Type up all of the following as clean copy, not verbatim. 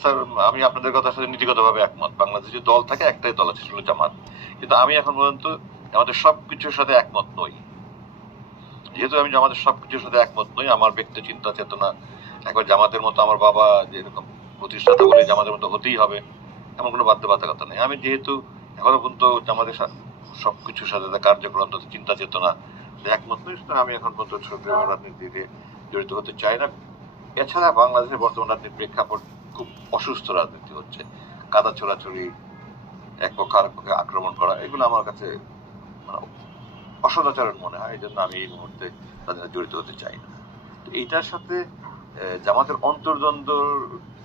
Sir, আমি আপনাদের কথার সাথে নীতিগতভাবে একমত। বাংলাদেশে দল থাকে, একটাই দল আছে, সেটা হলো জামাত। কিন্তু আমি এখন পর্যন্ত আমাদের সবকিছুর সাথে একমত নই। যেহেতু আমি জামাতের সবকিছুর সাথে একমত নই, আমার ব্যক্তি চিন্তা চেতনা একবার জামাতের মতো, আমার বাবা যেরকম প্রতিষ্ঠাতা বলে জামাতের মতো হতেই হবে এমন কোনো বাধ্যবাধকতা নেই। আমি যেহেতু এখনো পর্যন্ত জামাতের সবকিছুর সাথে কার্যক্রম তথা চিন্তা চেতনা একমত নই, সুতরাং আমি এখন পর্যন্ত সক্রিয় রাজনীতিতে জড়িত হতে চাই না। এছাড়া বাংলাদেশের বর্তমান রাজনীতির প্রেক্ষাপট খুব অসুস্থ রাজনীতি হচ্ছে, কাদা ছোড়াছড়ি, এক পক্ষ আরেক পক্ষে আক্রমণ করা, এগুলো আমার কাছে মানে অসদাচরণ মনে হয়। এই জন্য আমি এই মুহূর্তে তাদের জড়িত হতে চাই না। তো এইটার সাথে জামাতের অন্তর্দ্বন্দ্ব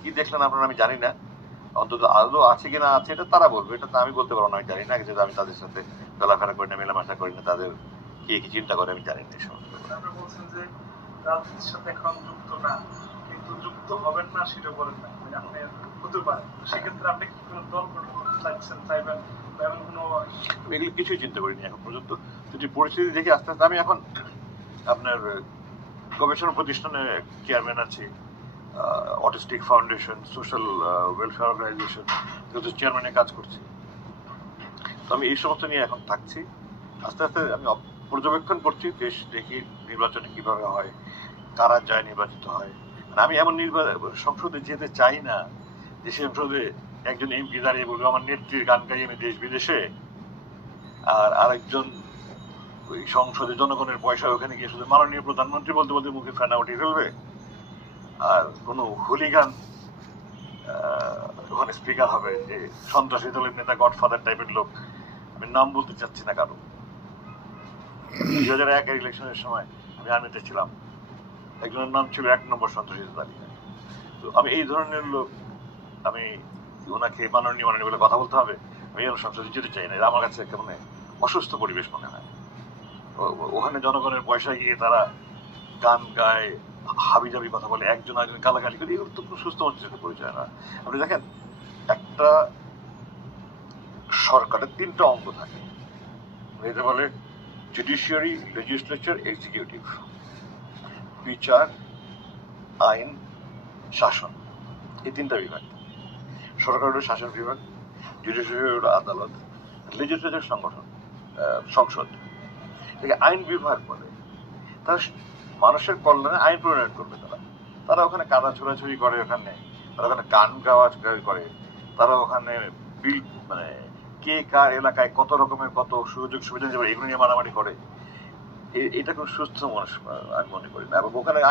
কি দেখলেন আপনারা আমি জানি না, অন্তত আদৌ আছে কিনা আছে এটা তারা বলবে, এটা তো আমি বলতে পারবো না, আমি জানি না, যেহেতু আমি তাদের সাথে চলাফেরা করি না, মেলামেশা করি না, তাদের কি কি চিন্তা করে আমি জানি না। বলছেন যে রাজনীতির সাথে এখন যুক্ত না, কিন্তু যুক্ত হবেন না সেটা বলেন না, মানে আপনি হতে পারে, সেক্ষেত্রে আপনি কি কোনো দল করতে চাইছেন, চাইবেন, এমন কোনো? এগুলো কিছুই চিন্তা করিনি এখন পর্যন্ত। যদি পরিস্থিতি দেখি আস্তে আস্তে, আমি এখন আপনার গবেষণা প্রতিষ্ঠানে চেয়ারম্যান আছি, autistic foundation, social welfare organisation, চেয়ারম্যানে কাজ করছি। তো আমি এই সমস্ত নিয়ে এখন থাকছি। আস্তে আস্তে আমি পর্যবেক্ষণ করছি, দেশ দেখি নির্বাচনে কিভাবে হয়, কারা যায় নির্বাচিত হয়। আমি এমন সংসদে যেতে চাই না যে সংসদে একজন এমপি দাঁড়িয়ে বলবে আমার নেত্রীর গান গাই আমি দেশ বিদেশে, আর আরেকজন ওই সংসদে জনগণের পয়সা ওখানে গিয়ে শুধু মাননীয় প্রধানমন্ত্রী বলতে বলতে মুখে ফেনা উঠিয়ে ফেলবে, আর কোন হুলিগান ওখানে স্পিকার হবে যে সন্ত্রাসী দলের নেতা, গডফাদার টাইপের লোক। আমি নাম বলতে চাচ্ছি না কারো। 2001 ইলেকশনের সময় আমি আর্মিতে ছিলাম, একজনের নাম ছিল 1 নম্বর সন্ত্রাসী তালিকা। তো আমি এই ধরনের লোক, আমি ওনাকে মাননীয় বলে কথা বলতে হবে, আমি এরকম সংসদে যেতে চাই না। আমার কাছে একটা মানে অসুস্থ পরিবেশ মনে হয়। ওখানে জনগণের পয়সা গিয়ে তারা গান গায়, হাবি জাবি কথা বলে, একজন একজন গালাগালি করে, এগুলো তো খুব সুস্থ মানুষের পরিচয় না। আপনি দেখেন, একটা সরকারের 3টা অঙ্গ থাকে, এটা বলে জুডিশিয়ারি, লেজিসলেচার, এক্সিকিউটিভ। বিচার, আইন, শাসন, এই 3টা বিভাগ। সরকার হলো শাসন বিভাগ, জুডিশিয়ারি হলো আদালত, লেজিসলেচার সংগঠন, সংসদ। আইন বিভাগ বলে তারা মানুষের কল্যাণে আইন প্রণয়ন করবে। তারা ওখানে কাদা ছোড়াছুড়ি করে, ওখানে তারা ওখানে গান গাওয়া করে, তারা ওখানে বিল মানে কে কার এলাকায় কত রকমের কত সুযোগ সুবিধা দেবে এগুলো নিয়ে মারামারি করে। এটা খুব সুস্থ মানুষ আমি মনে করি না। এবং ওখানে